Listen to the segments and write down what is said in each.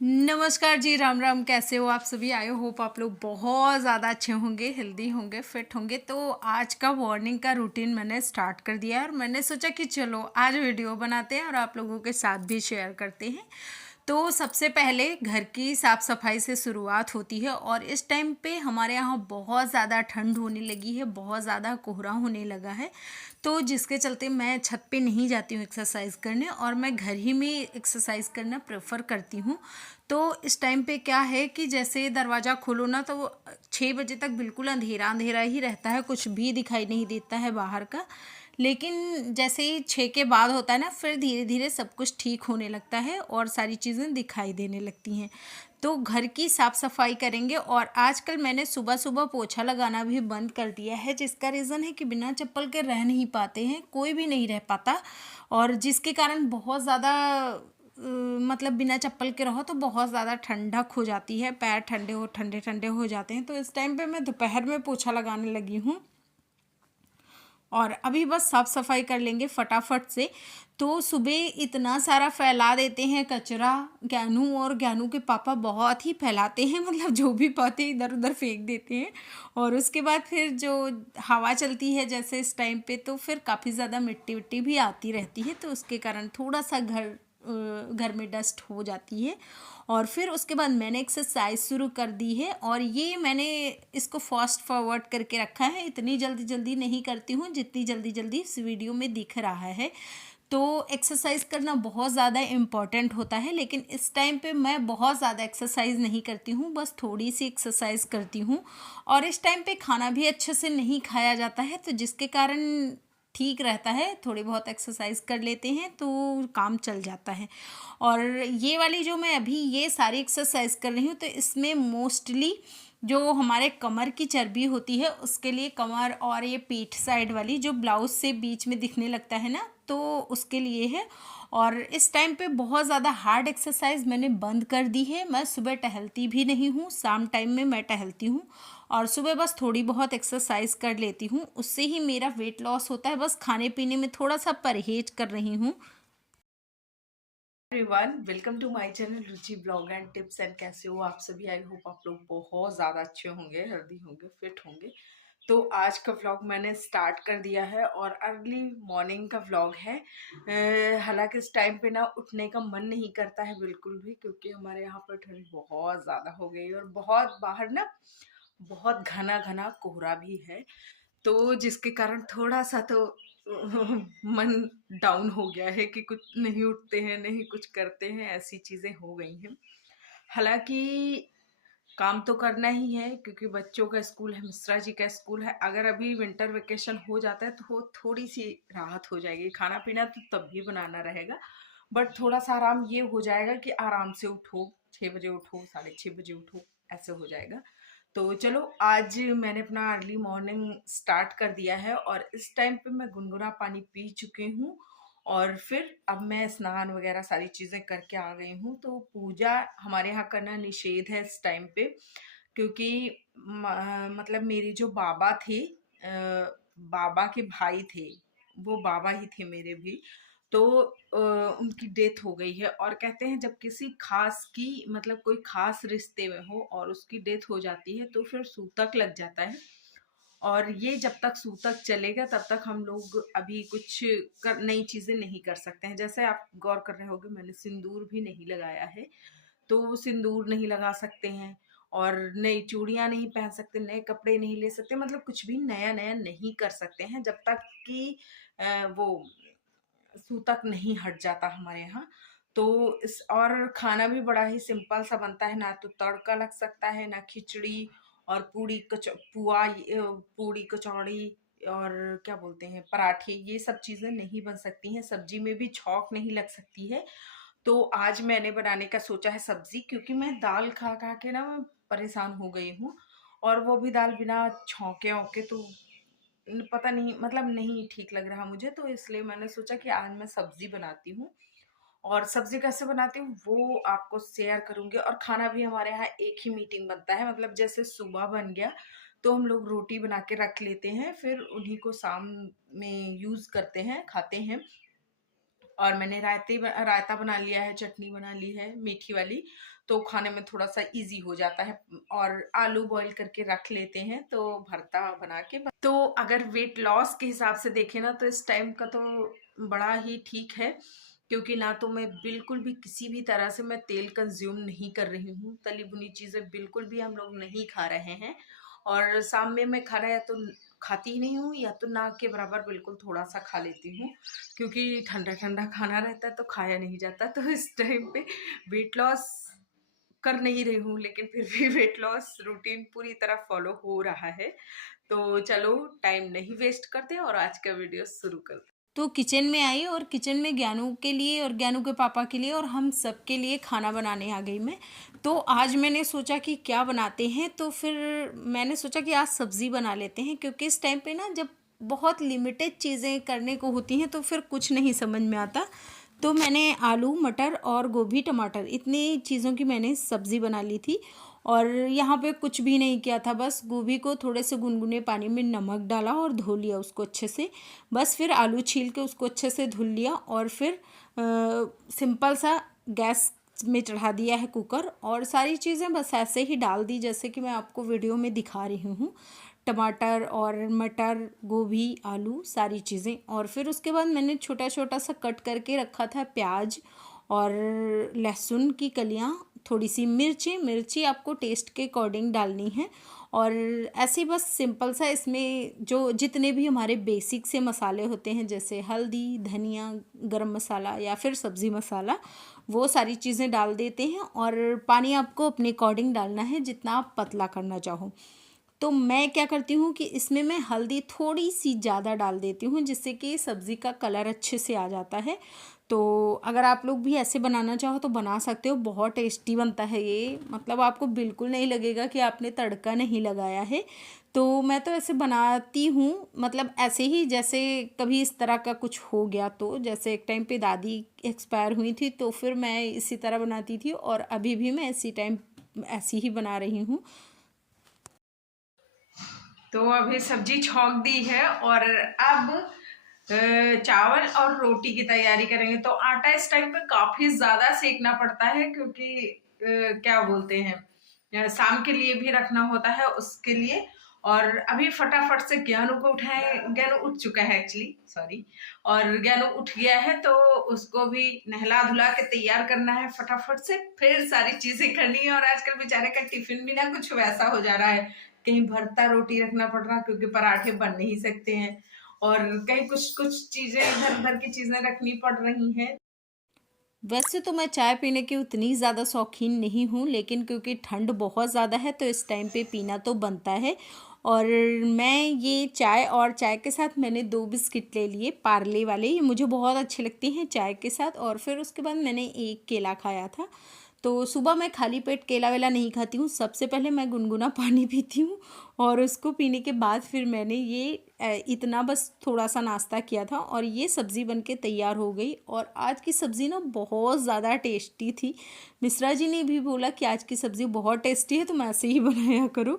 नमस्कार जी, राम राम। कैसे हो आप सभी? आई होप आप लोग बहुत ज़्यादा अच्छे होंगे, हेल्दी होंगे, फिट होंगे। तो आज का मॉर्निंग का रूटीन मैंने स्टार्ट कर दिया है और मैंने सोचा कि चलो आज वीडियो बनाते हैं और आप लोगों के साथ भी शेयर करते हैं। तो सबसे पहले घर की साफ़ सफाई से शुरुआत होती है और इस टाइम पे हमारे यहाँ बहुत ज़्यादा ठंड होने लगी है, बहुत ज़्यादा कोहरा होने लगा है। तो जिसके चलते मैं छत पे नहीं जाती हूँ एक्सरसाइज करने और मैं घर ही में एक्सरसाइज करना प्रेफर करती हूँ। तो इस टाइम पे क्या है कि जैसे दरवाज़ा खोलो ना तो 6 बजे तक बिल्कुल अंधेरा अंधेरा ही रहता है, कुछ भी दिखाई नहीं देता है बाहर का। लेकिन जैसे ही 6 के बाद होता है ना, फिर धीरे धीरे सब कुछ ठीक होने लगता है और सारी चीज़ें दिखाई देने लगती हैं। तो घर की साफ़ सफाई करेंगे और आजकल मैंने सुबह सुबह पोछा लगाना भी बंद कर दिया है, जिसका रीज़न है कि बिना चप्पल के रह नहीं पाते हैं, कोई भी नहीं रह पाता। और जिसके कारण बहुत ज़्यादा मतलब बिना चप्पल के रहो तो बहुत ज़्यादा ठंडक हो जाती है, पैर ठंडे ठंडे हो जाते हैं। तो इस टाइम पे मैं दोपहर में पोछा लगाने लगी हूँ और अभी बस साफ सफाई कर लेंगे फटाफट से। तो सुबह इतना सारा फैला देते हैं कचरा ज्ञानू, और ज्ञानू के पापा बहुत ही फैलाते हैं, मतलब जो भी पाते हैं इधर उधर फेंक देते हैं। और उसके बाद फिर जो हवा चलती है जैसे इस टाइम पे, तो फिर काफ़ी ज़्यादा मिट्टी विट्टी भी आती रहती है, तो उसके कारण थोड़ा सा घर में डस्ट हो जाती है। और फिर उसके बाद मैंने एक्सरसाइज शुरू कर दी है और ये मैंने इसको फास्ट फॉरवर्ड करके रखा है, इतनी जल्दी जल्दी नहीं करती हूँ जितनी जल्दी जल्दी इस वीडियो में दिख रहा है। तो एक्सरसाइज करना बहुत ज़्यादा इम्पॉर्टेंट होता है, लेकिन इस टाइम पे मैं बहुत ज़्यादा एक्सरसाइज नहीं करती हूँ, बस थोड़ी सी एक्सरसाइज करती हूँ। और इस टाइम पे खाना भी अच्छे से नहीं खाया जाता है, तो जिसके कारण ठीक रहता है, थोड़ी बहुत एक्सरसाइज कर लेते हैं तो काम चल जाता है। और ये वाली जो मैं अभी ये सारी एक्सरसाइज कर रही हूँ, तो इसमें मोस्टली जो हमारे कमर की चर्बी होती है उसके लिए, कमर और ये पीठ साइड वाली जो ब्लाउज से बीच में दिखने लगता है ना, तो उसके लिए है। और इस टाइम पे बहुत ज़्यादा हार्ड एक्सरसाइज मैंने बंद कर दी है, मैं सुबह टहलती भी नहीं हूँ, शाम टाइम में मैं टहलती हूँ और सुबह बस थोड़ी बहुत एक्सरसाइज कर लेती हूँ, उससे ही मेरा वेट लॉस होता है। बस खाने पीने में थोड़ा सा परहेज कर रही हूँ। Everyone, welcome to my channel Ruchi blog and tips. And कैसे हो आप सभी? आई होप आप लोग बहुत ज़्यादा अच्छे होंगे, हेल्दी होंगे, फिट होंगे। तो आज का व्लॉग मैंने स्टार्ट कर दिया है और अर्ली मॉर्निंग का व्लॉग है। हालांकि इस टाइम पे ना उठने का मन नहीं करता है बिल्कुल भी, क्योंकि हमारे यहाँ पर ठंड बहुत ज़्यादा हो गई और बहुत बाहर ना बहुत घना घना कोहरा भी है। तो जिसके कारण थोड़ा सा तो मन डाउन हो गया है कि कुछ नहीं उठते हैं, नहीं कुछ करते हैं, ऐसी चीज़ें हो गई हैं। हालांकि काम तो करना ही है, क्योंकि बच्चों का स्कूल है, मिश्रा जी का स्कूल है। अगर अभी विंटर वेकेशन हो जाता है तो थोड़ी सी राहत हो जाएगी, खाना पीना तो तब भी बनाना रहेगा, बट थोड़ा सा आराम ये हो जाएगा कि आराम से उठो, 6 बजे उठो, 6:30 बजे उठो, ऐसे हो जाएगा। तो चलो, आज मैंने अपना अर्ली मॉर्निंग स्टार्ट कर दिया है और इस टाइम पे मैं गुनगुना पानी पी चुकी हूँ और फिर अब मैं स्नान वगैरह सारी चीज़ें करके आ गई हूँ। तो पूजा हमारे यहाँ करना निषेध है इस टाइम पे, क्योंकि मतलब मेरी जो बाबा थे, बाबा के भाई थे, वो बाबा ही थे मेरे भी। तो उनकी डेथ हो गई है और कहते हैं जब किसी खास की, मतलब कोई खास रिश्ते में हो और उसकी डेथ हो जाती है तो फिर सूतक लग जाता है। और ये जब तक सूतक चलेगा तब तक हम लोग अभी कुछ नई चीजें नहीं कर सकते हैं। जैसे आप गौर कर रहे होगे, मैंने सिंदूर भी नहीं लगाया है, तो सिंदूर नहीं लगा सकते हैं और नई चूड़ियां नहीं पहन सकते, नए कपड़े नहीं ले सकते, मतलब कुछ भी नया नया नहीं कर सकते हैं जब तक कि वो सूतक नहीं हट जाता हमारे यहाँ। तो इस और खाना भी बड़ा ही सिंपल सा बनता है, ना तो तड़का लग सकता है, ना खिचड़ी और पूड़ी कचौड़ी और क्या बोलते हैं पराठे, ये सब चीज़ें नहीं बन सकती हैं। सब्जी में भी छौंक नहीं लग सकती है। तो आज मैंने बनाने का सोचा है सब्जी, क्योंकि मैं दाल खा खा के ना मैं परेशान हो गई हूँ, और वो भी दाल बिना छौंके औके तो पता नहीं, मतलब नहीं ठीक लग रहा मुझे। तो इसलिए मैंने सोचा कि आज मैं सब्जी बनाती हूँ और सब्जी कैसे बनाती हूँ वो आपको शेयर करूंगी। और खाना भी हमारे यहाँ एक ही मीटिंग बनता है, मतलब जैसे सुबह बन गया तो हम लोग रोटी बना के रख लेते हैं, फिर उन्हीं को शाम में यूज करते हैं, खाते हैं। और मैंने रायता बना लिया है, चटनी बना ली है मीठी वाली, तो खाने में थोड़ा सा इजी हो जाता है। और आलू बॉईल करके रख लेते हैं तो भरता बना के तो अगर वेट लॉस के हिसाब से देखें ना तो इस टाइम का तो बड़ा ही ठीक है, क्योंकि ना तो मैं बिल्कुल भी किसी भी तरह से मैं तेल कंज्यूम नहीं कर रही हूँ, तली भुनी चीज़ें बिल्कुल भी हम लोग नहीं खा रहे हैं। और शाम में मैं खाना या तो खाती ही नहीं हूँ या तो ना के बराबर बिल्कुल थोड़ा सा खा लेती हूँ, क्योंकि ठंडा ठंडा खाना रहता है तो खाया नहीं जाता। तो इस टाइम पे वेट लॉस कर नहीं रही हूँ, लेकिन फिर भी वेट लॉस रूटीन पूरी तरह फॉलो हो रहा है। तो चलो टाइम नहीं वेस्ट करते और आज का वीडियो शुरू करते। तो किचन में आई और किचन में ज्ञानू के लिए और ज्ञानू के पापा के लिए और हम सब के लिए खाना बनाने आ गई मैं। तो आज मैंने सोचा कि क्या बनाते हैं, तो फिर मैंने सोचा कि आज सब्ज़ी बना लेते हैं, क्योंकि इस टाइम पे ना जब बहुत लिमिटेड चीज़ें करने को होती हैं तो फिर कुछ नहीं समझ में आता। तो मैंने आलू मटर और गोभी टमाटर इतनी चीज़ों की मैंने सब्ज़ी बना ली थी। और यहाँ पे कुछ भी नहीं किया था, बस गोभी को थोड़े से गुनगुने पानी में नमक डाला और धो लिया उसको अच्छे से। बस फिर आलू छील के उसको अच्छे से धुल लिया और फिर सिंपल सा गैस में चढ़ा दिया है कुकर, और सारी चीज़ें बस ऐसे ही डाल दी जैसे कि मैं आपको वीडियो में दिखा रही हूँ। टमाटर और मटर, गोभी, आलू सारी चीज़ें, और फिर उसके बाद मैंने छोटा छोटा सा कट करके रखा था प्याज और लहसुन की कलियाँ, थोड़ी सी मिर्ची आपको टेस्ट के अकॉर्डिंग डालनी है। और ऐसे बस सिंपल सा इसमें जो जितने भी हमारे बेसिक से मसाले होते हैं जैसे हल्दी, धनिया, गरम मसाला या फिर सब्ज़ी मसाला, वो सारी चीज़ें डाल देते हैं। और पानी आपको अपने अकॉर्डिंग डालना है जितना आप पतला करना चाहो। तो मैं क्या करती हूँ कि इसमें मैं हल्दी थोड़ी सी ज़्यादा डाल देती हूँ, जिससे कि सब्ज़ी का कलर अच्छे से आ जाता है। तो अगर आप लोग भी ऐसे बनाना चाहो तो बना सकते हो, बहुत टेस्टी बनता है ये, मतलब आपको बिल्कुल नहीं लगेगा कि आपने तड़का नहीं लगाया है। तो मैं तो ऐसे बनाती हूँ, मतलब ऐसे ही जैसे कभी इस तरह का कुछ हो गया, तो जैसे एक टाइम पे दादी एक्सपायर हुई थी तो फिर मैं इसी तरह बनाती थी, और अभी भी मैं इसी टाइम ऐसी ही बना रही हूँ। तो अभी सब्जी छौंक दी है और अब चावल और रोटी की तैयारी करेंगे। तो आटा इस टाइम पे काफी ज्यादा सेकना पड़ता है, क्योंकि क्या बोलते हैं, शाम के लिए भी रखना होता है उसके लिए। और अभी फटाफट से ज्ञानू को उठाए, ज्ञानू उठ चुका है एक्चुअली, सॉरी, और ज्ञानू उठ गया है तो उसको भी नहला धुला के तैयार करना है फटाफट से, फिर सारी चीजें करनी है। और आजकल बेचारे का टिफिन भी ना कुछ वैसा हो जा रहा है, कहीं भरता रोटी रखना पड़ रहा है क्योंकि पराठे बन नहीं सकते हैं, और कहीं कुछ कुछ चीजें इधर उधर की चीजें रखनी पड़ रही हैं। वैसे तो मैं चाय पीने की उतनी ज़्यादा शौकीन नहीं हूँ, लेकिन क्योंकि ठंड बहुत ज़्यादा है तो इस टाइम पे पीना तो बनता है। और मैं ये चाय, और चाय के साथ मैंने 2 बिस्किट ले लिए पार्ले वाले, ये मुझे बहुत अच्छे लगते हैं चाय के साथ। और फिर उसके बाद मैंने एक केला खाया था। तो सुबह मैं खाली पेट केला वेला नहीं खाती हूँ, सबसे पहले मैं गुनगुना पानी पीती हूँ, और उसको पीने के बाद फिर मैंने ये इतना बस थोड़ा सा नाश्ता किया था, और ये सब्ज़ी बन के तैयार हो गई। और आज की सब्ज़ी ना बहुत ज़्यादा टेस्टी थी। मिश्रा जी ने भी बोला कि आज की सब्ज़ी बहुत टेस्टी है, तो मैं ऐसे ही बनाया करूँ।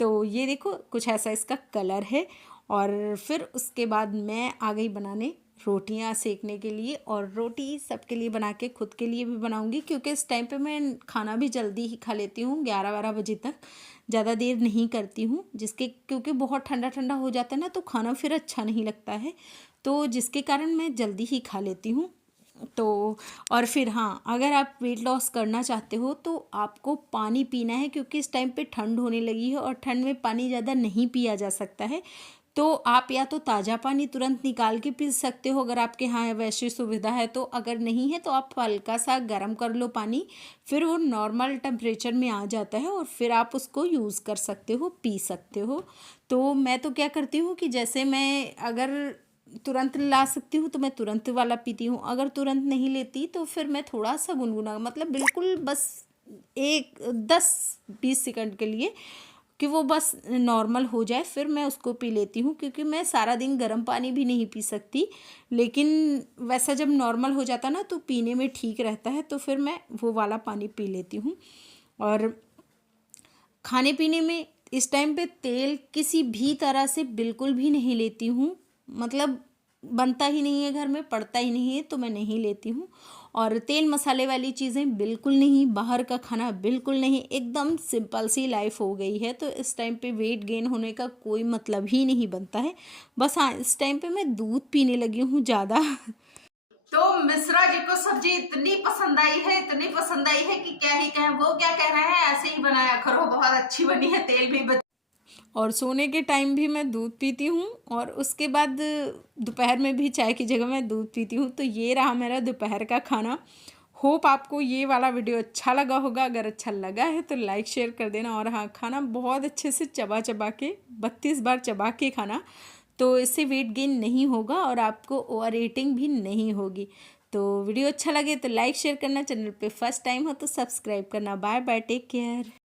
तो ये देखो कुछ ऐसा इसका कलर है। और फिर उसके बाद मैं आ गई बनाने रोटियां सेकने के लिए, और रोटी सबके लिए बना के खुद के लिए भी बनाऊंगी, क्योंकि इस टाइम पे मैं खाना भी जल्दी ही खा लेती हूँ, 11-12 बजे तक, ज़्यादा देर नहीं करती हूँ, जिसके क्योंकि बहुत ठंडा ठंडा हो जाता है ना तो खाना फिर अच्छा नहीं लगता है, तो जिसके कारण मैं जल्दी ही खा लेती हूँ। तो और फिर हाँ, अगर आप वेट लॉस करना चाहते हो तो आपको पानी पीना है, क्योंकि इस टाइम पे ठंड होने लगी है और ठंड में पानी ज़्यादा नहीं पिया जा सकता है। तो आप या तो ताज़ा पानी तुरंत निकाल के पी सकते हो अगर आपके यहाँ वैसी सुविधा है, तो अगर नहीं है तो आप हल्का सा गर्म कर लो पानी, फिर वो नॉर्मल टेम्परेचर में आ जाता है और फिर आप उसको यूज़ कर सकते हो, पी सकते हो। तो मैं तो क्या करती हूँ कि जैसे मैं अगर तुरंत ला सकती हूँ तो मैं तुरंत वाला पीती हूँ, अगर तुरंत नहीं लेती तो फिर मैं थोड़ा सा गुनगुना, मतलब बिल्कुल बस एक 10-20 सेकंड के लिए, कि वो बस नॉर्मल हो जाए, फिर मैं उसको पी लेती हूँ, क्योंकि मैं सारा दिन गर्म पानी भी नहीं पी सकती। लेकिन वैसा जब नॉर्मल हो जाता ना तो पीने में ठीक रहता है, तो फिर मैं वो वाला पानी पी लेती हूँ। और खाने पीने में इस टाइम पे तेल किसी भी तरह से बिल्कुल भी नहीं लेती हूँ, मतलब बनता ही नहीं है घर में, पड़ता ही नहीं है, तो मैं नहीं लेती हूँ। और तेल मसाले वाली चीज़ें बिल्कुल नहीं, बाहर का खाना बिल्कुल नहीं, एकदम सिंपल सी लाइफ हो गई है। तो इस टाइम पे वेट गेन होने का कोई मतलब ही नहीं बनता है। बस हाँ, इस टाइम पे मैं दूध पीने लगी हूँ ज़्यादा। तो मिश्रा जी को सब्जी इतनी पसंद आई है, इतनी पसंद आई है कि क्या ही कहें। वो क्या कह रहे हैं, ऐसे ही बनाया करो, बहुत अच्छी बनी है, तेल भी और सोने के टाइम भी मैं दूध पीती हूँ, और उसके बाद दोपहर में भी चाय की जगह मैं दूध पीती हूँ। तो ये रहा मेरा दोपहर का खाना। होप आपको ये वाला वीडियो अच्छा लगा होगा। अगर अच्छा लगा है तो लाइक शेयर कर देना। और हाँ, खाना बहुत अच्छे से चबा चबा के 32 बार चबा के खाना, तो इससे वेट गेन नहीं होगा और आपको ओवर ईटिंग भी नहीं होगी। तो वीडियो अच्छा लगे तो लाइक शेयर करना, चैनल पे फर्स्ट टाइम हो तो सब्सक्राइब करना। Bye bye, take care.